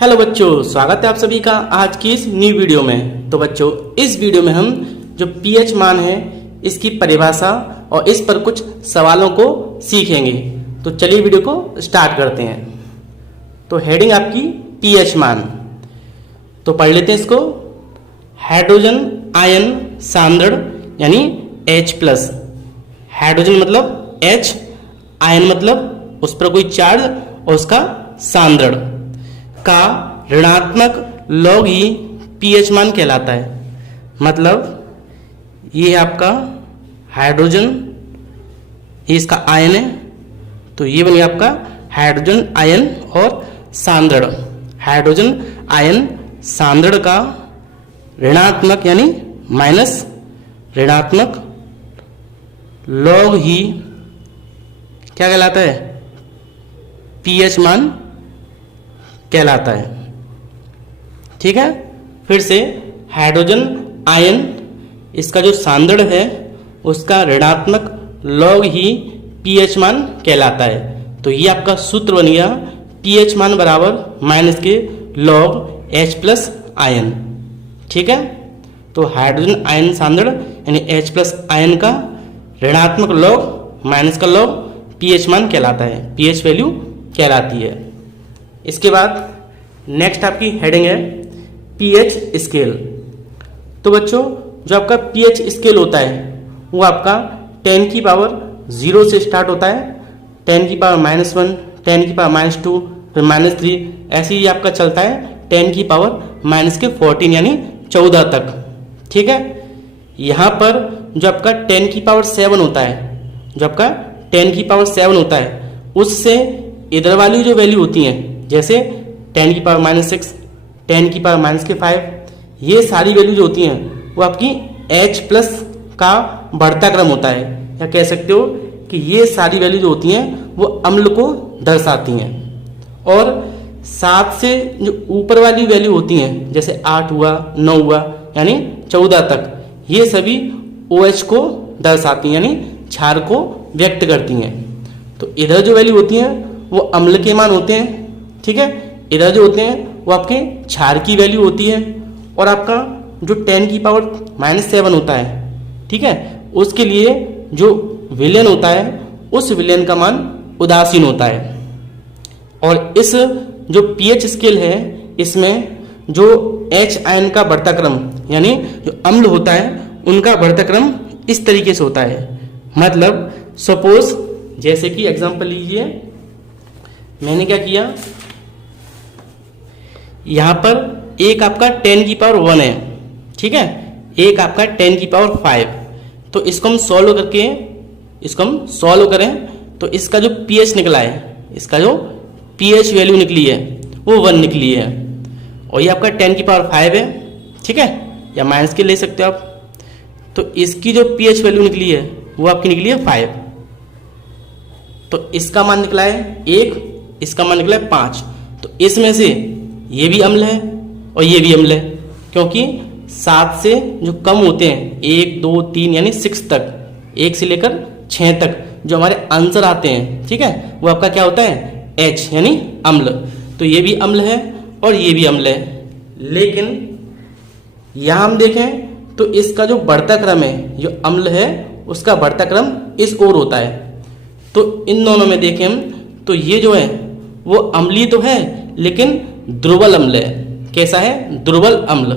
Hello बच्चों, स्वागत है आप सभी का आज की इस न्यू वीडियो में। तो बच्चों, इस वीडियो में हम जो पीएच मान है इसकी परिभाषा और इस पर कुछ सवालों को सीखेंगे। तो चलिए वीडियो को स्टार्ट करते हैं। तो हेडिंग आपकी पीएच मान, तो पढ़ लेते हैं इसको। हाइड्रोजन आयन सांद्रण यानी H+। हाइड्रोजन मतलब H, आयन मतलब उस पर कोई चार्ज और उसका सांद्रण का ऋणात्मक लॉग ही पीएच मान कहलाता है। मतलब ये है आपका हाइड्रोजन, ये इसका आयन है, तो ये बन गया आपका हाइड्रोजन आयन और सांद्रण। हाइड्रोजन आयन सांद्रण का ऋणात्मक यानी माइनस ऋणात्मक लॉग ही क्या कहलाता है? पीएच मान कहलाता है। ठीक है, फिर से हाइड्रोजन आयन इसका जो सांद्रण है उसका ऋणात्मक लॉग ही पीएच मान कहलाता है। तो ये आपका सूत्र बन गया, पीएच मान बराबर माइनस के लॉग H+ आयन। ठीक है, तो हाइड्रोजन आयन सांद्रण यानी H+ आयन का ऋणात्मक लॉग माइनस का लॉग पीएच मान कहलाता है, पीएच वैल्यू कहलाती है। इसके बाद नेक्स्ट आपकी हेडिंग है पीएच स्केल। तो बच्चों, जो आपका पीएच स्केल होता है वो आपका 10 की पावर 0 से स्टार्ट होता है, 10 की पावर -1, 10 की पावर -2, फिर -3, ऐसे ही आपका चलता है 10 की पावर -14 यानी 14 तक। ठीक है, यहाँ पर जो आपका 10 की पावर 7 होता है, जो आपका 10 की पावर 7 होता है, उससे इधर वाली जो वैल्यू होती हैं, जैसे 10 की पावर -6, 10 की पावर -5, ये सारी वैल्यू जो होती हैं वो आपकी H+ का बढ़ता क्रम होता है। या कह सकते हो कि ये सारी वैल्यू जो होती हैं वो अम्ल को दर्शाती हैं। और 7 से जो ऊपर वाली वैल्यू होती हैं, जैसे 8 हुआ, 9 हुआ, यानी 14 तक, ये सभी OH को दर्शाती हैं, यानी क्षार को व्यक्त करती हैं। तो इधर जो वैल्यू होती हैं वो अम्ल के मान होते हैं। ठीक है, इधर जो होते हैं वो आपके क्षार की वैल्यू होती है। और आपका जो 10 की पावर -7 होता है, ठीक है, उसके लिए जो विलयन होता है उस विलयन का मान उदासीन होता है। और इस जो पीएच स्केल है इसमें जो H आयन का बढ़ता क्रम यानी जो अम्ल होता है उनका बढ़ता क्रम इस तरीके से होता है। मतलब सपोज जैसे कि एग्जांपल लीजिए, मैंने क्या किया, यहाँ पर एक आपका 10 की पावर 1 है, ठीक है, एक आपका 10 की पावर 5। तो इसको हम सॉल्व करें तो इसका जो पीएच निकला है, इसका जो पीएच वैल्यू निकली है वो 1 निकली है। और ये आपका 10 की पावर 5 है, ठीक है, या माइनस के ले सकते हो आप। तो इसकी जो पीएच वैल्यू निकली है वो आपकी निकली है 5। तो इसका मान निकला है 1, इसका मान निकला है 5। तो इसमें से ये भी अम्ल है और ये भी अम्ल है, क्योंकि 7 से जो कम होते हैं 1, 2, 3 यानी 6 तक, 1 से लेकर 6 तक जो हमारे आंसर आते हैं, ठीक है, वो आपका क्या होता है? H यानी अम्ल। तो ये भी अम्ल है और ये भी अम्ल है। लेकिन यहाँ हम देखें तो इसका जो बढ़ता क्रम है, जो अम्ल है उसका बढ़ता क्रम इस ओर होता है। तो इन दोनों में देखें हम तो ये जो है वो अम्लीय तो है लेकिन दुर्बल अम्ल है। कैसा है? दुर्बल अम्ल।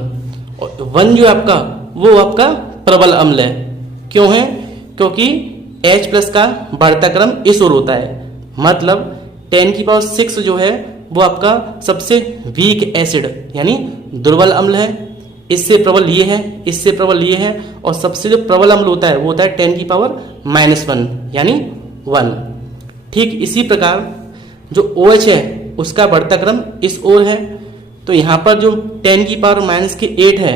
और 1 जो आपका वो आपका प्रबल अम्ल है। क्यों है? क्योंकि H+ का बढ़ता क्रम इस ओर होता है। मतलब 10 की पावर 6 जो है वो आपका सबसे वीक एसिड यानी दुर्बल अम्ल है। इससे प्रबल ये है, इससे प्रबल ये है, और सबसे जो प्रबल अम्ल होता है वो होता है 10 की पावर -1 यानी 1। ठीक इसी प्रकार जो OH है उसका बढ़ता क्रम इस ओर है। तो यहाँ पर जो 10 की पावर -8 है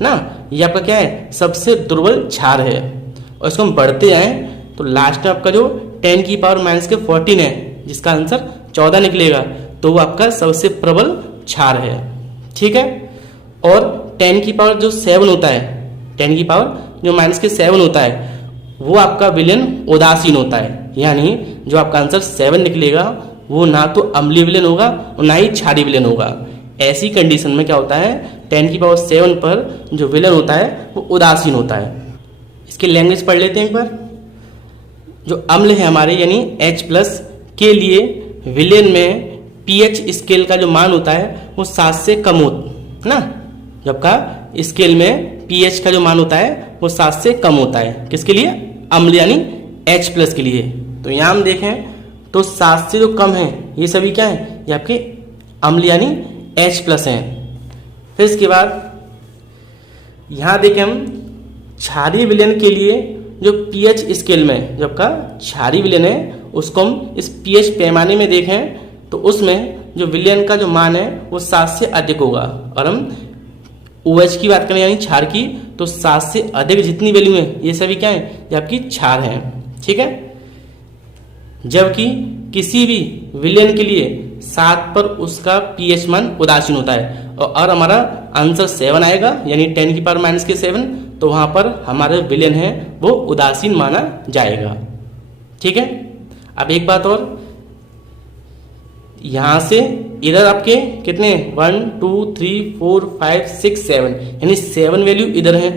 ना, ये आपका क्या है? सबसे दुर्बल क्षार है। और इसको हम बढ़ते जाएं तो लास्ट में आपका जो 10 की पावर -14 है, जिसका आंसर 14 निकलेगा, तो वो आपका सबसे प्रबल क्षार है। ठीक है, और 10 की पावर जो 7 होता है, 10 की पावर जो -7 होता है, वो आपका विलयन उदासीन होता है। यानी जो आपका आंसर 7 निकलेगा वो ना तो अम्लीय विलयन होगा और ना ही क्षारीय विलयन होगा। ऐसी कंडीशन में क्या होता है, 10 की पावर 7 पर जो विलेन होता है वो उदासीन होता है। इसकी लैंग्वेज पढ़ लेते हैं एक बार। जो अम्ल है हमारे यानी H+ के लिए विलेन में pH स्केल का जो मान होता है वो 7 से कम होता है ना। जबका स्केल में pH का जो मान होता है वो 7 से कम होता है। किसके लिए? अम्ल यानी H+ के लिए। तो यहाँ हम देखें तो 7 से जो कम है ये सभी क्या है, ये आपके अम्ल यानी H+ हैं। फिर इसके बाद यहाँ देखें हम क्षारीय विलयन के लिए जो pH स्केल में जो आपका क्षारीय विलयन है उसको हम इस pH पैमाने में देखें तो उसमें जो विलयन का जो मान है वो 7 से अधिक होगा। और हम OH की बात करें यानी क्षार की तो 7 से अधिक जितनी वैल्यू है ये सभी क्या है, ये आपकी क्षार हैं। ठीक है। जबकि किसी भी विलयन के लिए 7 पर उसका pH मान उदासीन होता है और हमारा आंसर 7 आएगा यानी 10 की पावर -7, तो वहां पर हमारा विलयन है वो उदासीन माना जाएगा। ठीक है। अब एक बात और, यहां से इधर आपके कितने 1 2 3 4 5 6 7 यानी 7 वैल्यू इधर है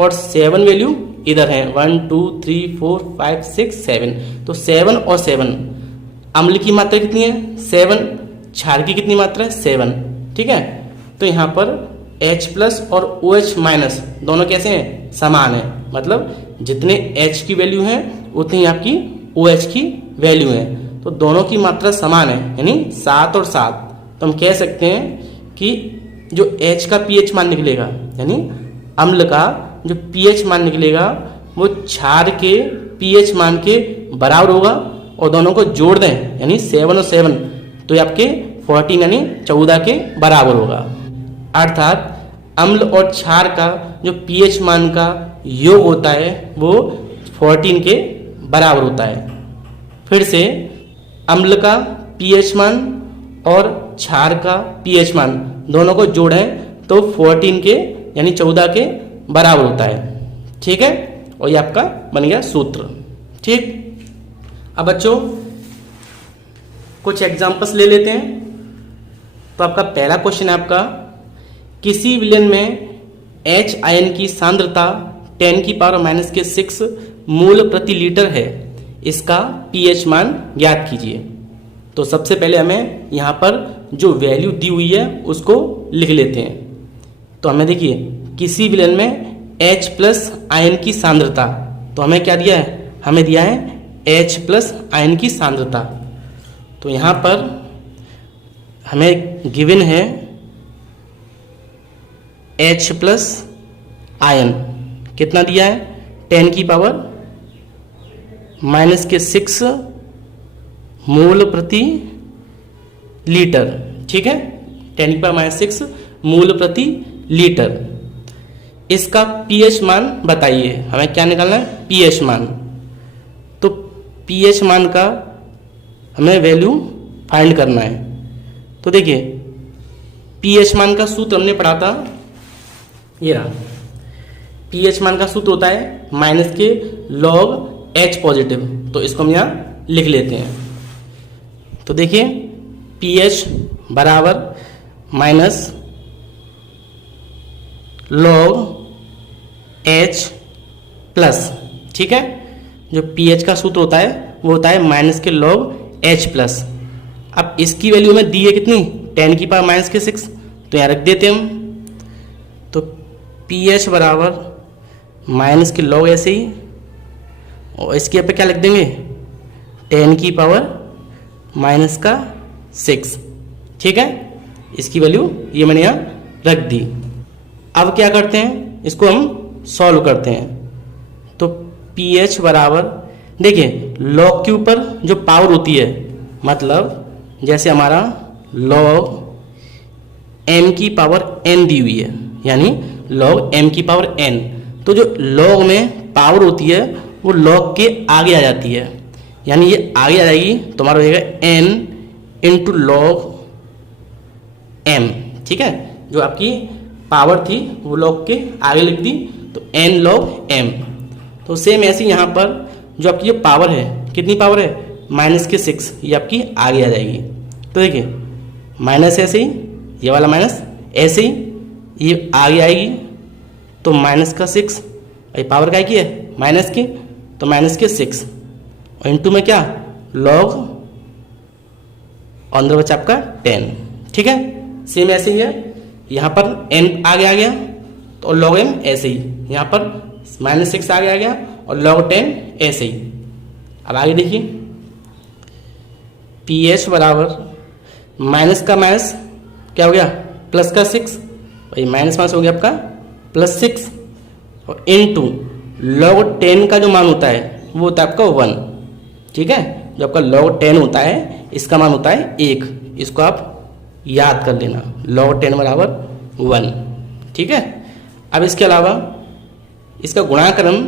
और 7 वैल्यू इधर है 1 2 3 4 5 6 7। तो 7 और 7 अम्ल की मात्रा कितनी है 7, क्षार की कितनी मात्रा है 7। ठीक है। तो यहाँ पर H+ और OH- दोनों कैसे हैं, समान है। मतलब जितने H की वैल्यू है उतनी आपकी OH की वैल्यू है। तो दोनों की मात्रा समान है यानी 7 और 7। तो हम कह सकते हैं कि जो H का pH मान निकलेगा यानी अम्ल का जो pH मान निकलेगा वो क्षार के pH मान के बराबर होगा और दोनों को जोड़ दें यानी 7 और 7 तो ये आपके 14 यानी 14 के बराबर होगा। अर्थात अम्ल और क्षार का जो pH मान का योग होता है वो 14 के बराबर होता है। फिर से अम्ल का pH मान और क्षार का pH मान दोनों को जोड़ें तो 14 के यानी 14 के बराबर होता है। ठीक है। और ये आपका बन गया सूत्र। ठीक। अब बच्चों कुछ एग्जांपल्स ले लेते हैं। तो आपका पहला क्वेश्चन है आपका, किसी विलयन में H आयन की सांद्रता 10 की पावर -6 मोल प्रति लीटर है, इसका pH मान ज्ञात कीजिए। तो सबसे पहले हमें यहाँ पर जो वैल्यू दी हुई है उसको लिख लेते हैं। तो हमें देखिए किसी विलयन में H+ आयन की सांद्रता, तो हमें क्या दिया है, हमें दिया है H+ आयन की सांद्रता। तो यहाँ पर हमें गिवन है H+ आयन कितना दिया है 10 की पावर -6 मोल प्रति लीटर। ठीक है। 10 की पावर -6 मोल प्रति लीटर। इसका pH मान बताइए, हमें क्या निकालना है pH मान। तो pH मान का हमें वैल्यू फाइंड करना है। तो देखिए pH मान का सूत्र हमने पढ़ा था, ये रहा। pH मान का सूत्र होता है माइनस के log H पॉजिटिव। तो इसको हम यहाँ लिख लेते हैं। तो देखिए pH बराबर माइनस log H प्लस। ठीक है। जो pH का सूत्र होता है वो होता है माइनस के log H प्लस। अब इसकी वैल्यू में दी है कितनी 10 की पावर -6, तो यहाँ रख देते हम। तो pH बराबर माइनस के log ऐसे ही और इसके यहाँ पे क्या लिख देंगे 10 की पावर -6। ठीक है। इसकी वैल्यू ये मैंने यहाँ रख दी। अब क्या करते हैं, इसको हम सॉल्व करते हैं। तो pH बराबर देखिए log के ऊपर जो पावर होती है, मतलब जैसे हमारा log m की पावर n दी हुई है यानी log m की पावर n। तो जो log में पावर होती है वो log के आगे आ जाती है यानी ये आगे आ जाएगी तो हमारा हो जाएगा n इंटू log m। ठीक है। जो आपकी पावर थी वो log के आगे लिख दी तो n log m। तो सेम ऐसे यहाँ पर जो आपकी जो पावर है कितनी पावर है -6, ये आपकी आगे आ जाएगी। तो देखिए माइनस ऐसे ही ये वाला माइनस, ऐसे ही ये आगे आएगी तो माइनस का 6, ये पावर काय की है माइनस की, तो माइनस के 6 और इंटू में क्या लॉग अंदर बचा आपका 10। ठीक है, सेम ऐसे ही है, यहाँ पर n आगे आ गया तो log m ऐसे ही, यहाँ पर -6 आगे आ गया और log 10 ऐसे ही। अब आगे देखिए pH बराबर माइनस का माइनस क्या हो गया प्लस का 6, भाई माइनस माइनस हो गया आपका +6 और इनटू log 10 का जो मान होता है वो होता है आपका 1। ठीक है, जो आपका log 10 होता है इसका मान होता है 1, इसको आप याद कर लेना, log 10 बराबर 1। ठीक है, अब इसके अलावा इसका गुणाकरम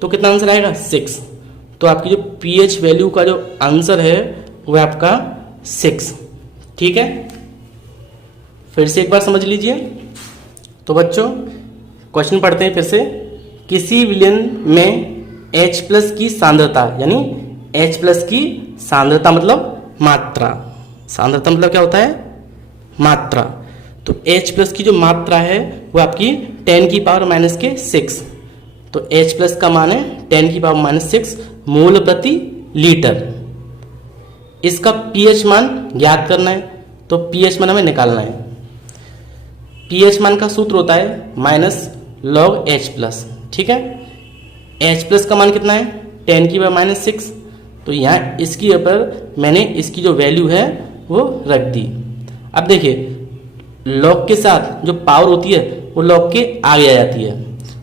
तो कितना आंसर आएगा 6, तो आपकी जो pH वैल्यू का जो आंसर है वह आपका 6। ठीक है, फिर से एक बार समझ लीजिए। तो बच्चों क्वेश्चन पढ़ते हैं फिर से। किसी विलयन में H+ की सांद्रता, यानी H+ की सांद्रता मतलब मात्रा, सांद्रता मतलब क्या होता है मात्रा, तो H+ की जो मात्रा है वो आपकी 10 की पावर -6, तो H+ का मान है 10 की पावर -6 मोल प्रति लीटर। इसका pH मान ज्ञात करना है, तो pH मान हमें निकालना है। pH मान का सूत्र होता है -log H+। ठीक है, H+ का मान कितना है 10 की पावर -6, तो यहाँ इसकी ऊपर मैंने इसकी जो वैल्यू है वो रख दी। अब देखिए log के साथ जो पावर होती है वो log के आगे आ जाती है,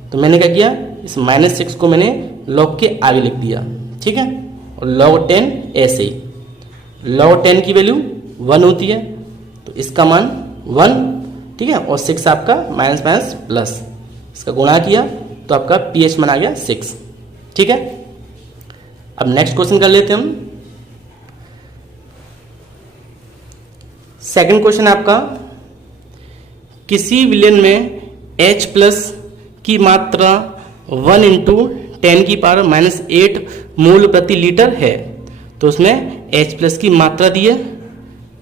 तो मैंने क्या किया इस -6 को मैंने log के आगे लिख दिया। ठीक है, और log 10 ऐसे ही, log 10 की वैल्यू 1 होती है तो इसका मान 1। ठीक है, और 6 आपका माइनस माइनस प्लस, इसका गुणा किया तो आपका pH मान आ गया 6। ठीक है, अब नेक्स्ट क्वेश्चन कर लेते हैं हम। सेकंड क्वेश्चन आपका, किसी विलयन में H+ की मात्रा 1 × 10 की पावर -8 मोल प्रति लीटर है, तो उसमें H+ की मात्रा दी है,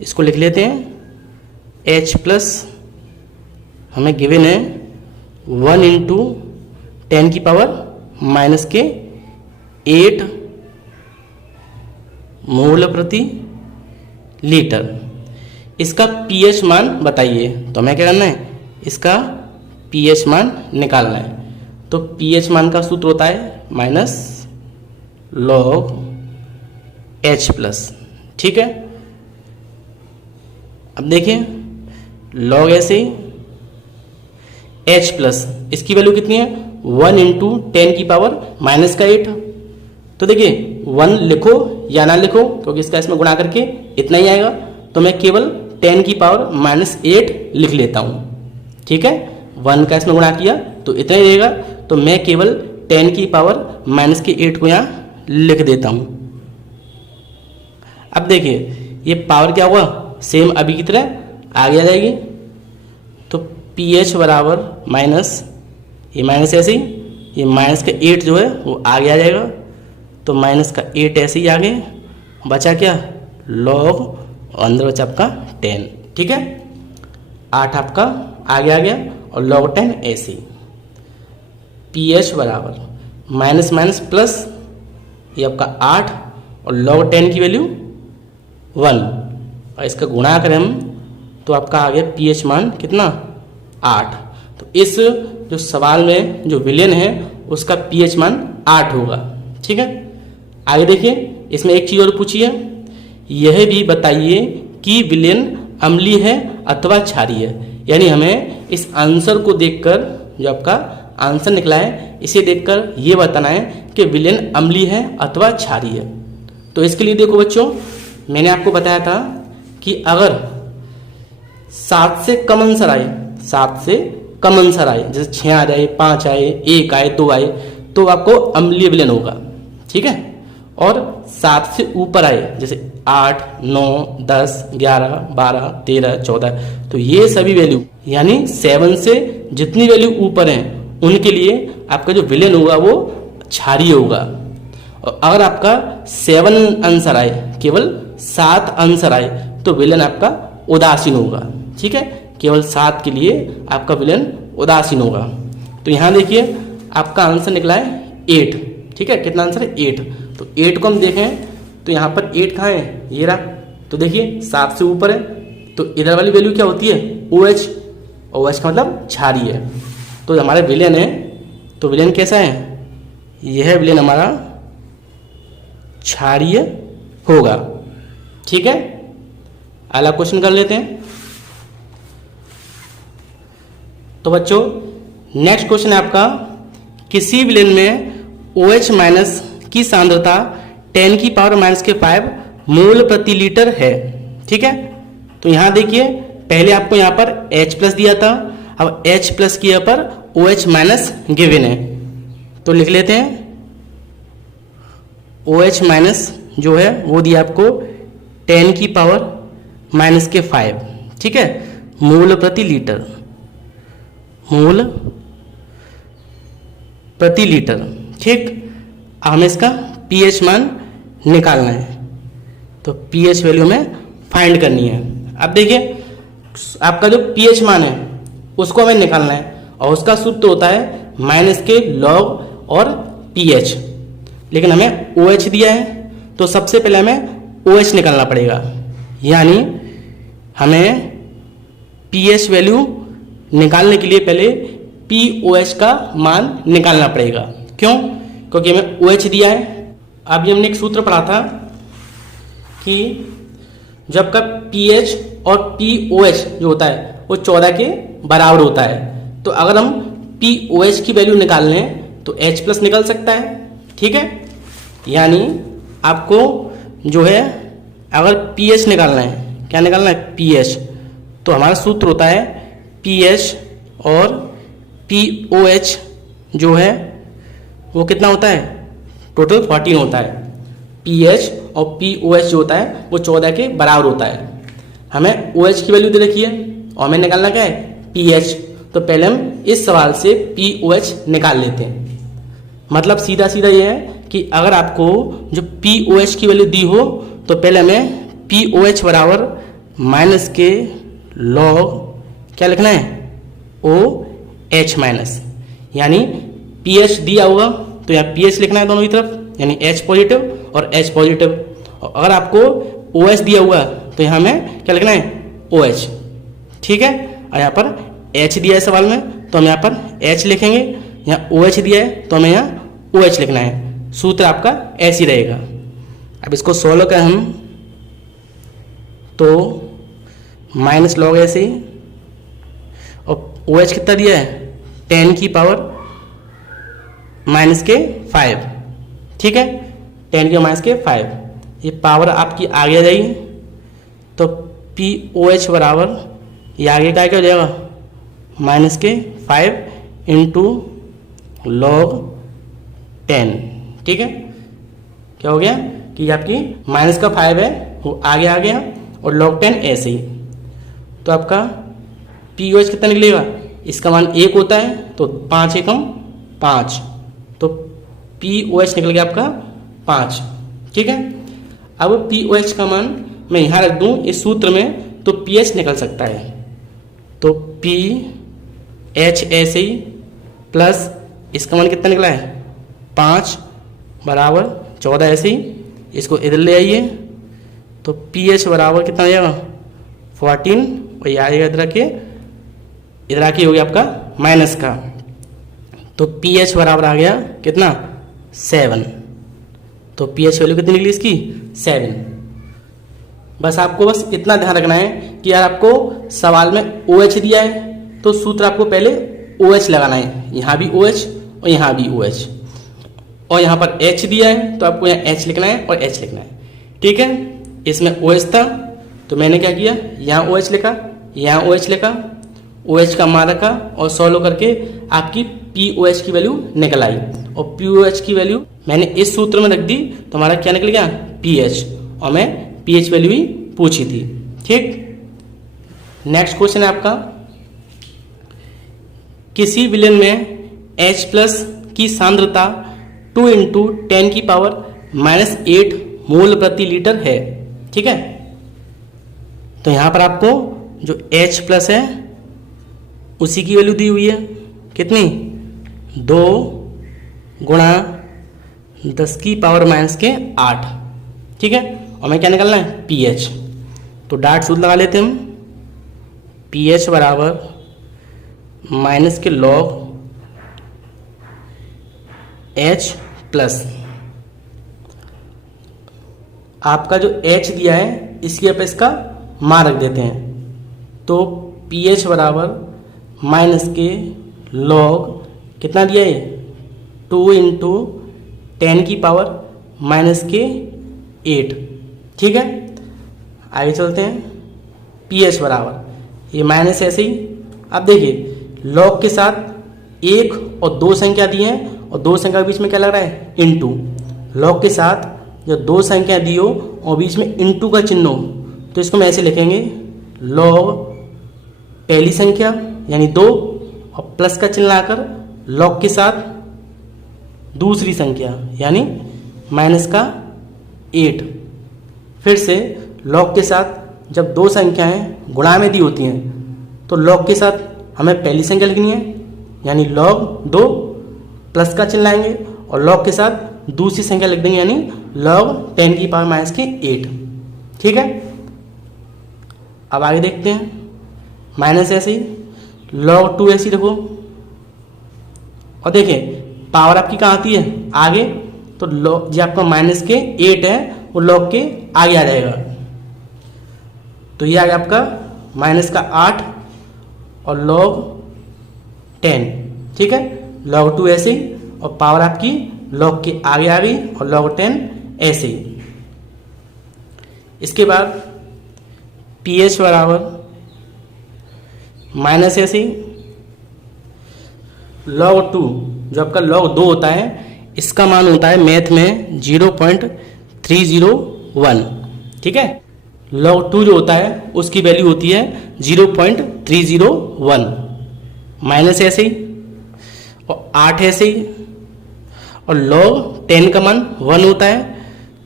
इसको लिख लेते हैं। H+ हमें गिवन है 1 × 10 की पावर -8 मोल प्रति लीटर। इसका pH मान बताइए, तो हमें क्या करना है इसका pH मान निकालना है। तो pH मान का सूत्र होता है -log H+। ठीक है, अब देखिए log ऐसे ही H+, इसकी वैल्यू कितनी है 1 × 10 की पावर -8। तो देखिए 1 लिखो या ना लिखो क्योंकि इसका इसमें गुणा करके इतना ही आएगा, तो मैं केवल 10 की पावर -8 लिख लेता हूँ। ठीक है, 1 का इसमें गुणा किया तो इतना ही रहेगा, तो मैं केवल 10 की पावर -8 को यहाँ लिख देता हूँ। अब देखिए ये पावर क्या हुआ सेम अभी की तरह आगे आ जाएगी, तो pH बराबर माइनस, ये माइनस ऐसे ही, ये माइनस का 8 जो है वो आगे आ जाएगा, तो माइनस का 8 ऐसे ही आगे बचा क्या log और अंदर बचा आपका 10। ठीक है, 8 आपका आगे आ गया और log 10 ऐसे ही। pH बराबर माइनस माइनस प्लस, ये आपका 8 और log 10 की वैल्यू 1, और इसका गुणा करें हम तो आपका आ गया pH मान कितना 8। तो इस जो सवाल में जो विलयन है उसका pH मान 8 होगा। ठीक है, आगे देखिए इसमें एक चीज़ और पूछी है, यह भी बताइए कि विलयन अम्लीय है अथवा क्षारीय है। यानी हमें इस आंसर को देखकर, जो आपका आंसर निकला है इसे देखकर ये बताना है कि विलयन अम्लीय है अथवा क्षारीय है। तो इसके लिए देखो बच्चों, मैंने आपको बताया था कि अगर 7 से कम आंसर आए, 7 से कम आंसर आए, जैसे 6 आ जाए, 5 आए, 1 आए, 2 आए, तो आपको अम्लीय विलयन होगा। ठीक है, और 7 से ऊपर आए, जैसे 8, 9, 10, 11, 12, 13, 14, तो ये सभी वैल्यू यानी 7 से जितनी वैल्यू ऊपर हैं उनके लिए आपका जो विलयन होगा वो क्षारीय होगा। और अगर आपका 7 आंसर आए, केवल 7 आंसर आए, तो विलयन आपका उदासीन होगा। ठीक है, केवल 7 के लिए आपका विलेन उदासीन होगा। तो यहाँ देखिए आपका आंसर निकला है 8, ठीक है, कितना आंसर है 8। तो 8 को हम देखें तो यहाँ पर 8 कहाँ है, ये रहा। तो देखिए 7 से ऊपर है, तो इधर वाली वैल्यू क्या होती है, OH, OH का मतलब क्षारीय है। तो हमारे विलेन है, तो विलेन कैसा है, यह विलेन हमारा क्षारीय होगा, ठीक है। अगला क्वेश्चन कर लेते हैं। तो बच्चों नेक्स्ट क्वेश्चन है आपका, किसी विलेन में OH माइनस की सांद्रता 10 की पावर -5 मोल प्रति लीटर है, ठीक है। तो यहां देखिए पहले आपको यहां पर H प्लस दिया था, अब H प्लस के यहाँ पर OH माइनस गिवन है, तो लिख लेते हैं OH माइनस जो है वो दिया आपको 10 की पावर -5, ठीक है, मोल प्रति लीटर, मोल प्रति लीटर, ठीक। हमें इसका pH मान निकालना है, तो pH वैल्यू में फाइंड करनी है। अब देखिए आपका जो pH मान है उसको हमें निकालना है, और उसका सूत्र होता है माइनस के लॉग और pH, लेकिन हमें OH दिया है, तो सबसे पहले हमें OH निकालना पड़ेगा, यानी हमें pH वैल्यू निकालने के लिए पहले POH का मान निकालना पड़ेगा। क्यों, क्योंकि हमें OH दिया है। अभी हमने एक सूत्र पढ़ा था कि जब का pH और POH जो होता है वो 14 के बराबर होता है, तो अगर हम POH की वैल्यू निकाल लें तो H प्लस निकल सकता है, ठीक है। यानी आपको जो है अगर pH निकालना है, क्या निकालना है, pH, तो हमारा सूत्र होता है pH और POH जो है वो कितना होता है, टोटल 14 होता है। pH और POH जो होता है वो 14 के बराबर होता है। हमें OH की वैल्यू दे रखी है और हमें निकालना क्या है, pH, तो पहले हम इस सवाल से POH निकाल लेते हैं। मतलब सीधा सीधा ये है कि अगर आपको जो POH की वैल्यू दी हो तो पहले हमें POH बराबर माइनस के लॉग क्या लिखना है, OH माइनस, यानी pH दिया होगा तो यहाँ pH लिखना है दोनों की तरफ, यानी H पॉजिटिव और H पॉजिटिव। और अगर आपको OH दिया हुआ तो यहाँ हमें क्या लिखना है, OH, ठीक है। और यहाँ पर H दिया है सवाल में तो हम यहाँ पर H लिखेंगे, यहाँ OH दिया है तो हमें यहाँ OH लिखना है। सूत्र आपका ऐसे ही रहेगा। अब इसको सोल्व करें हम तो माइनस लॉग ऐसे ही, और OH कितना दिया है, 10 की पावर -5, ठीक है, 10 की -5, ये पावर आपकी आगे आ जाएगी, तो POH बराबर ये आगे का क्या हो जाएगा, -5 इंटू लॉग 10, ठीक है। क्या हो गया कि आपकी -5 है वो आगे आ गया और log 10 ऐसे ही, तो आपका POH कितना निकलेगा, इसका मान 1 होता है तो 5 एकम 5, तो POH निकल गया आपका 5, ठीक है। अब POH का मान मैं यहाँ रख दूँ इस सूत्र में तो pH निकल सकता है, तो PH ऐसे ही प्लस इसका मान कितना निकला है 5 बराबर 14 ऐसे ही, इसको इधर ले आइए तो pH बराबर कितना आ जाएगा 14, और ये आएगा इधर आके हो गया आपका माइनस का, तो pH बराबर आ गया कितना 7, तो pH वैल्यू कितनी निकली इसकी 7। बस आपको बस इतना ध्यान रखना है कि यार आपको सवाल में OH दिया है तो सूत्र आपको पहले OH लगाना है, यहाँ भी OH और यहाँ भी OH, और यहाँ पर H दिया है तो आपको यहाँ H लिखना है और H लिखना है, ठीक है। इसमें OH था तो मैंने क्या किया, यहाँ OH लिखा, यहाँ OH लिखा, OH का मान रखा और सॉल्व करके आपकी POH की वैल्यू निकल आई, और POH की वैल्यू मैंने इस सूत्र में रख दी तो हमारा क्या निकल गया pH, और मैं pH वैल्यू ही पूछी थी, ठीक। नेक्स्ट क्वेश्चन है आपका, किसी विलेन में H प्लस की सांद्रता 2 इंटू 10 की पावर -8 मोल प्रति लीटर है, ठीक है। तो यहाँ पर आपको जो H प्लस है उसी की वैल्यू दी हुई है, कितनी 2 गुणा 10 की पावर माइनस के 8, ठीक है। और हमें क्या निकालना है pH, तो डाट सूत्र लगा लेते हैं हम। pH बराबर माइनस के लॉग H प्लस आपका जो H दिया है इसकी आप इसका मान रख देते हैं, तो pH बराबर माइनस के लॉग कितना दिया है 2 इंटू 10 की पावर माइनस के 8, ठीक है। आगे चलते हैं। pH बराबर ये माइनस ऐसे ही, अब देखिए लॉग के साथ 1 और 2 संख्या दी हैं और 2 संख्या के बीच में क्या लग रहा है इंटू। लॉग के साथ जब 2 संख्या दी हो और बीच में इंटू का चिन्ह हो तो इसको हम ऐसे लिखेंगे लॉग पहली संख्या यानी 2 और प्लस का चिन्ह लाकर लॉग के साथ दूसरी संख्या यानी माइनस का 8। फिर से लॉग के साथ जब 2 संख्याएं गुणा में दी होती हैं तो लॉग के साथ हमें पहली संख्या लिखनी है यानी लॉग 2 प्लस का चिन्ह लाएंगे और लॉग के साथ दूसरी संख्या लिख देंगे यानी लॉग 10 की पावर माइनस के 8, ठीक है। अब आगे देखते हैं। माइनस ऐसे ही लॉग 2 ऐसे ही रखो और देखिए पावर आपकी कहाँ आती है आगे, तो लॉग जो आपका माइनस के 8 है वो लॉग के आगे आ जाएगा, तो ये आ गया आपका माइनस का 8 और लॉग 10, ठीक है। लॉग 2 ऐसे ही और पावर आपकी लॉग के आगे आ गई और लॉग 10 ऐसे ही। इसके बाद pH बराबर माइनस ऐसे ही log 2 जो आपका log 2 होता है इसका मान होता है मैथ में 0.301, ठीक है। log 2 जो होता है उसकी वैल्यू होती है 0.301, माइनस ऐसे ही और 8 ऐसे ही और log 10 का मान 1 होता है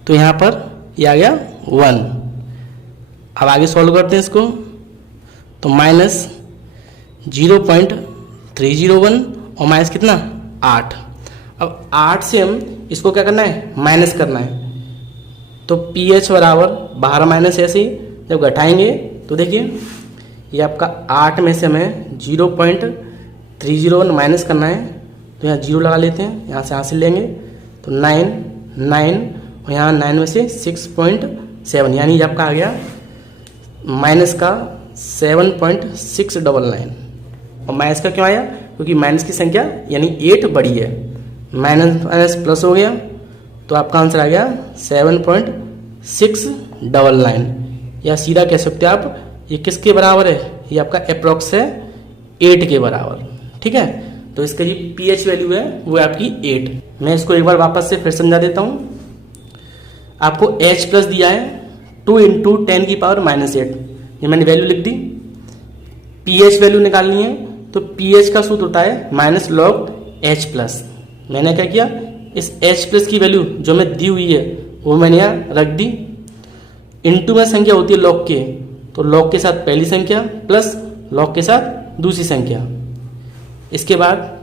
तो यहाँ पर ये आ गया 1। अब आगे सॉल्व करते हैं इसको, तो माइनस 0.301 और माइनस कितना 8। अब 8 से हम इसको क्या करना है माइनस करना है, तो pH बराबर बाहर माइनस ऐसे ही जब घटाएंगे तो देखिए ये आपका 8 में से हमें 0.301 माइनस करना है, तो यहाँ 0 लगा लेते हैं, यहाँ से हासिल लेंगे तो 9 और यहाँ 9 में से 6.7 यानी ये आपका आ गया माइनस का 7.699। और माइनस का क्यों आया क्योंकि माइनस की संख्या यानी 8 बड़ी है, माइनस माइनस प्लस हो गया तो आपका आंसर आ गया 7.699, या सीधा कह सकते हैं आप ये किसके बराबर है, ये आपका अप्रॉक्स है 8 के बराबर, ठीक है। तो इसका जो pH वैल्यू है वो है आपकी 8। मैं इसको एक बार वापस से फिर समझा देता हूँ। आपको H प्लस दिया है 2 इंटू 10 की पावर माइनस 8, ये मैंने वैल्यू लिख दी। pH वैल्यू निकालनी है तो pH का सूत्र होता है माइनस लॉग H प्लस। मैंने क्या किया इस H प्लस की वैल्यू जो मैं दी हुई है वो मैंने यहाँ रख दी। इंटू में संख्या होती है लॉग के, तो लॉग के साथ पहली संख्या प्लस लॉग के साथ दूसरी संख्या। इसके बाद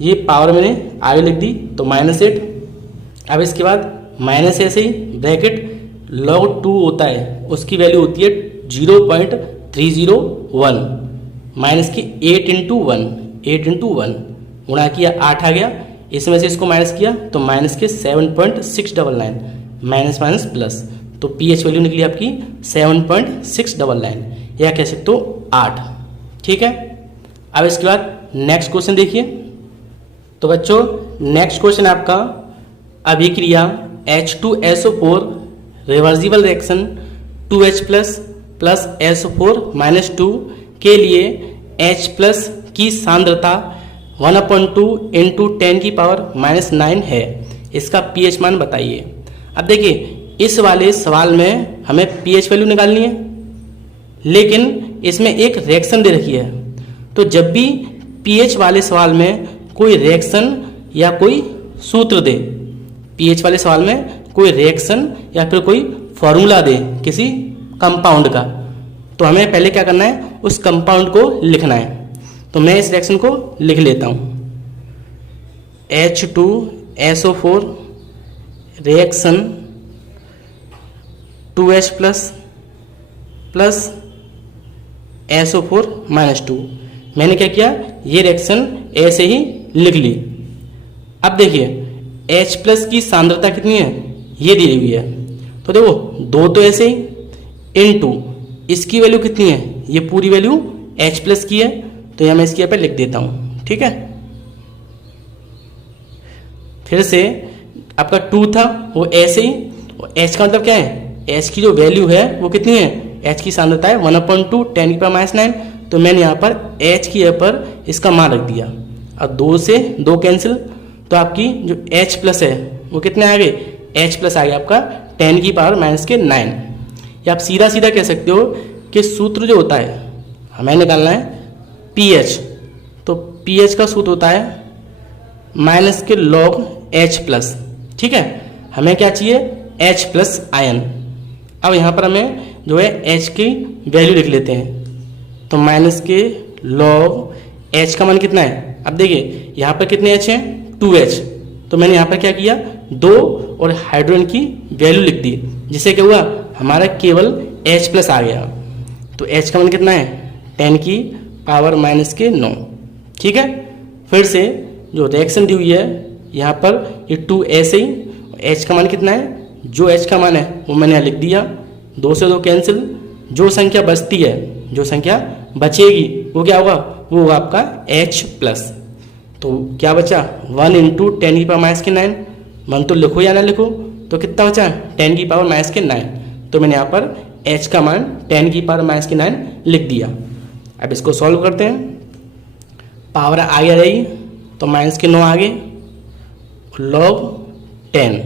ये पावर मैंने आगे लिख दी तो माइनस 8। अब इसके बाद माइनस ऐसे ही ब्रैकेट log 2 होता है उसकी वैल्यू होती है 0.301 माइनस की 8 इंटू 1 गुणा किया 8 आ गया, इसमें से इसको माइनस किया तो माइनस के 7.699 माइनस माइनस प्लस, तो pH वैल्यू निकली आपकी 7.699 या कह सकते हो 8, ठीक है। अब इसके बाद नेक्स्ट क्वेश्चन देखिए। तो बच्चों नेक्स्ट क्वेश्चन आपका अभिक्रिया H2SO4 reversible reaction 2H plus SO4 -2 के लिए H प्लस की सांद्रता 1/2 इंटू 10 की पावर -9 है, इसका pH मान बताइए। अब देखिए इस वाले सवाल में हमें pH वैल्यू निकालनी है, लेकिन इसमें एक रिएक्शन दे रखी है, तो जब भी pH वाले सवाल में कोई रिएक्शन या कोई सूत्र दे, pH वाले सवाल में कोई रिएक्शन या फिर कोई फॉर्मूला दे किसी कंपाउंड का, तो हमें पहले क्या करना है, उस कंपाउंड को लिखना है। तो मैं इस रिएक्शन को लिख लेता हूँ, H2SO4 reaction 2H plus SO4-2। मैंने क्या किया, ये रिएक्शन ऐसे ही लिख ली। अब देखिए H प्लस की सांद्रता कितनी है, ये दी हुई है। तो देखो दो तो ऐसे ही, इनटू इसकी वैल्यू कितनी है, ये पूरी वैल्यू H प्लस की है, तो यह मैं इसके यहाँ पे लिख देता हूँ। ठीक है, फिर से आपका 2 था वो ऐसे ही, और H का मतलब क्या है, H की जो वैल्यू है वो कितनी है, H की सांद्रता है 1/2 10⁻⁹। तो मैंने यहाँ पर H की यहाँ पर इसका मान रख दिया। अब 2 से 2 कैंसिल, तो आपकी जो H प्लस है वो कितने आ गए, H प्लस आ गया आपका 10⁻⁹। या आप सीधा सीधा कह सकते हो कि सूत्र जो होता है हमें निकालना है pH, तो pH का सूत्र होता है माइनस के log H प्लस। ठीक है, हमें क्या चाहिए, H प्लस आयन। अब यहाँ पर हमें जो है H की वैल्यू लिख लेते हैं, तो माइनस के log H का मान कितना है। अब देखिए यहाँ पर कितने H हैं, 2H। तो मैंने यहाँ पर क्या किया, 2 और हाइड्रोजन की वैल्यू लिख दी, जिससे क्या हुआ, हमारा केवल H प्लस आ गया। तो H का मान कितना है, 10⁻⁹। ठीक है, फिर से जो रिएक्शन दी हुई है यहाँ पर ये 2 ऐसे ही, H का मान कितना है, जो H का मान है वो मैंने यहाँ लिख दिया। 2 से 2 कैंसिल, जो संख्या बचती है, जो संख्या बचेगी वो क्या होगा, वो होगा आपका H प्लस। तो क्या बचा, 1 × 10⁻⁹। मन तो लिखो या ना लिखो, तो कितना बचा, 10⁻⁹। तो मैंने यहाँ पर H का मान 10⁻⁹ लिख दिया। अब इसको सॉल्व करते हैं, पावर आगे आ जाएगी, तो -9 आगे, log 10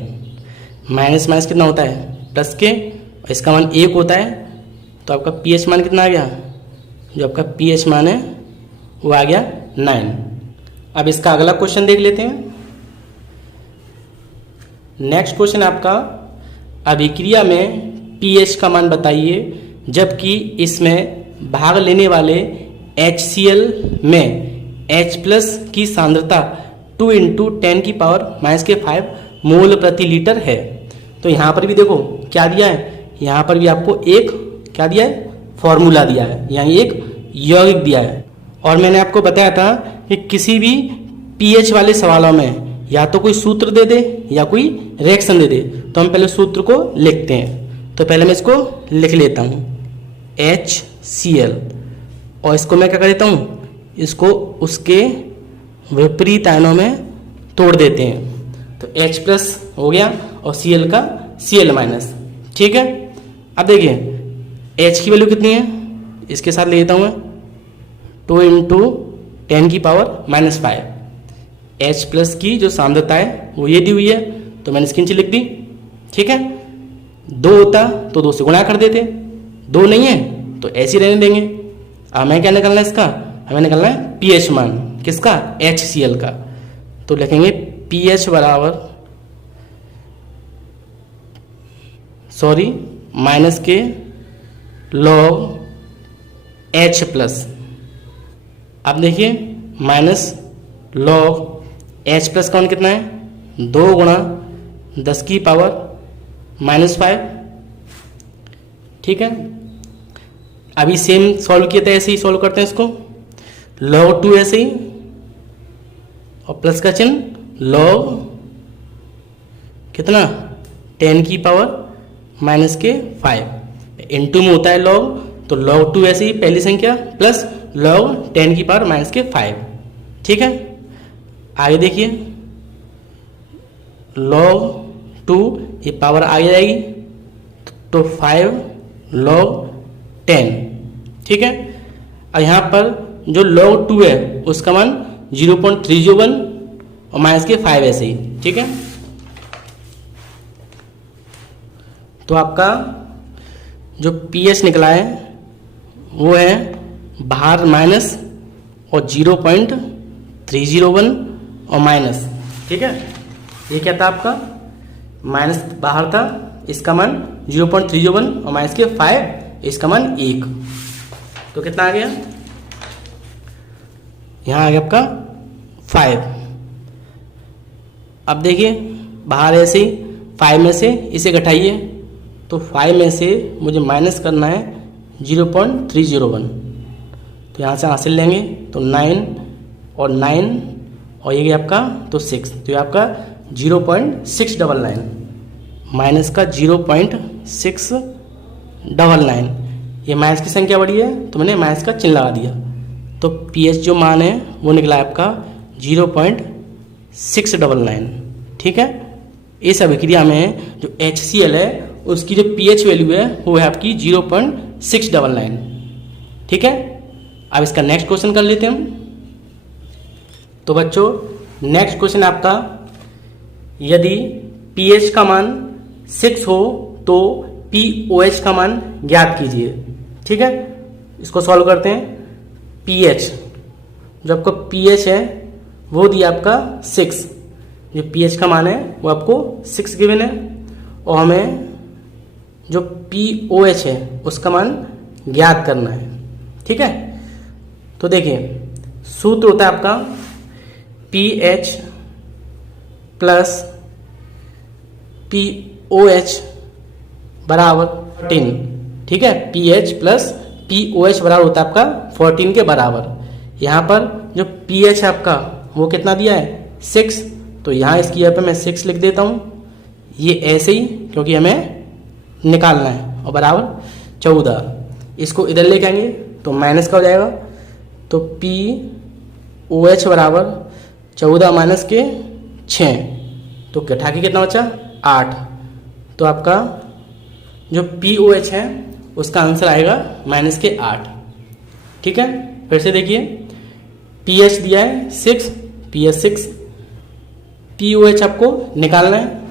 माइनस माइनस कितना होता है, प्लस के, और इसका मान 1 होता है। तो आपका pH मान कितना आ गया, जो आपका pH मान है वो आ गया 9। अब इसका अगला क्वेश्चन देख लेते हैं। नेक्स्ट क्वेश्चन आपका, अभिक्रिया में pH का मान बताइए जबकि इसमें भाग लेने वाले HCl में H प्लस की सांद्रता 2 × 10⁻⁵ मोल प्रति लीटर है। तो यहाँ पर भी देखो क्या दिया है, यहाँ पर भी आपको एक क्या दिया है, फॉर्मूला दिया है, यानी एक यौगिक दिया है। और मैंने आपको बताया था कि किसी भी pH वाले सवालों में या तो कोई सूत्र दे दे या कोई रिएक्शन दे दे, तो हम पहले सूत्र को लिखते हैं। तो पहले मैं इसको लिख लेता हूँ HCl, और इसको मैं क्या कर देता हूँ, इसको उसके विपरीत आयनों में तोड़ देते हैं। तो H प्लस हो गया और Cl का Cl माइनस। ठीक है, अब देखिए H की वैल्यू कितनी है, इसके साथ ले लेता हूँ मैं 2 × 10⁻⁵। H प्लस की जो सांद्रता है वो ये दी हुई है, तो मैंने इसके नीचे लिख दी। ठीक है, 2 होता तो 2 से गुणा कर देते, 2 नहीं है तो ऐसे ही रहने देंगे। अब हमें क्या निकालना है इसका, हमें निकालना है pH मान, किसका, HCl का। तो लिखेंगे pH बराबर माइनस के log H प्लस। अब देखिए माइनस log H प्लस का मान कितना है, 2 × 10⁻⁵। ठीक है, अभी सेम सॉल्व किया था, ऐसे ही सॉल्व करते हैं इसको। log 2 ऐसे ही, और प्लस का चिन्ह log कितना 10⁻⁵ इंटू में होता है log, तो log 2 ऐसे ही पहली संख्या प्लस log 10⁻⁵। ठीक है, आगे देखिए log 2 ये पावर आगे जाएगी, तो 5 log 10। ठीक है, और यहाँ पर जो log 2 है उसका मान 0.301 और -5 ऐसे ही। ठीक है, तो आपका जो pH निकला है वो है बाहर माइनस और 0.301 और माइनस। ठीक है, ये क्या था आपका, माइनस बाहर था, इसका मान 0.301 और -5, इसका मान 1। तो कितना आ गया, यहाँ आ गया आपका 5। अब देखिए बाहर ऐसे ही 5 में से इसे घटाइए, तो 5 में से मुझे माइनस करना है 0.301, तो यहाँ से हासिल लेंगे तो 9 और 9 और ये गया आपका तो 6, तो ये आपका 0.699 माइनस का 0.699। ये माइनस की संख्या बड़ी है तो मैंने माइनस का चिन्ह लगा दिया, तो pH जो मान है वो निकला आपका 0.699। ठीक है, इस अभिक्रिया में जो HCl है उसकी जो pH वैल्यू है वो है आपकी 0.699। ठीक है, अब इसका नेक्स्ट क्वेश्चन कर लेते हैं हम। तो बच्चों नेक्स्ट क्वेश्चन आपका, यदि pH का मान 6 हो तो pOH का मान ज्ञात कीजिए। ठीक है, इसको सॉल्व करते हैं। pH जो आपका pH है वो दिया आपका 6, जो pH का मान है वो आपको 6 गिवन है, और हमें जो pOH है उसका मान ज्ञात करना है। ठीक है, तो देखिए सूत्र होता है आपका pH प्लस pOH बराबर 14। ठीक है, pH प्लस pOH बराबर होता है आपका 14 के बराबर। यहाँ पर जो pH है आपका वो कितना दिया है 6, तो यहाँ इसकी जगह पे मैं 6 लिख देता हूँ, ये ऐसे ही क्योंकि हमें निकालना है, और बराबर 14। इसको इधर लेके आएंगे तो माइनस का हो जाएगा, तो pOH बराबर 14 माइनस के 6, तो घटा के कितना बचा 8। तो आपका जो pOH है उसका आंसर आएगा माइनस के 8। ठीक है, फिर से देखिए pH दिया है 6, pH 6, pOH आपको निकालना है।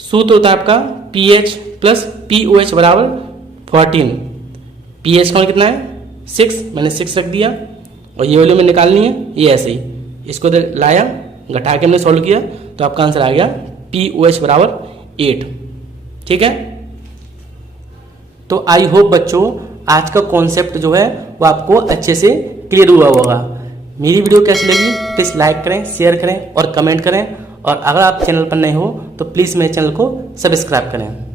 सूत्र होता है आपका pH प्लस pOH बराबर 14। pH का कितना है 6, मैंने 6 रख दिया, और ये वैल्यू में निकालनी है, ये ऐसे ही इसको लाया, घटा के हमने सॉल्व किया, तो आपका आंसर आ गया pOH बराबर 8। ठीक है, तो आई होप बच्चों आज का कॉन्सेप्ट जो है वो आपको अच्छे से क्लियर हुआ होगा। मेरी वीडियो कैसी लगी प्लीज़ लाइक करें, शेयर करें और कमेंट करें, और अगर आप चैनल पर नए हो तो प्लीज़ मेरे चैनल को सब्सक्राइब करें।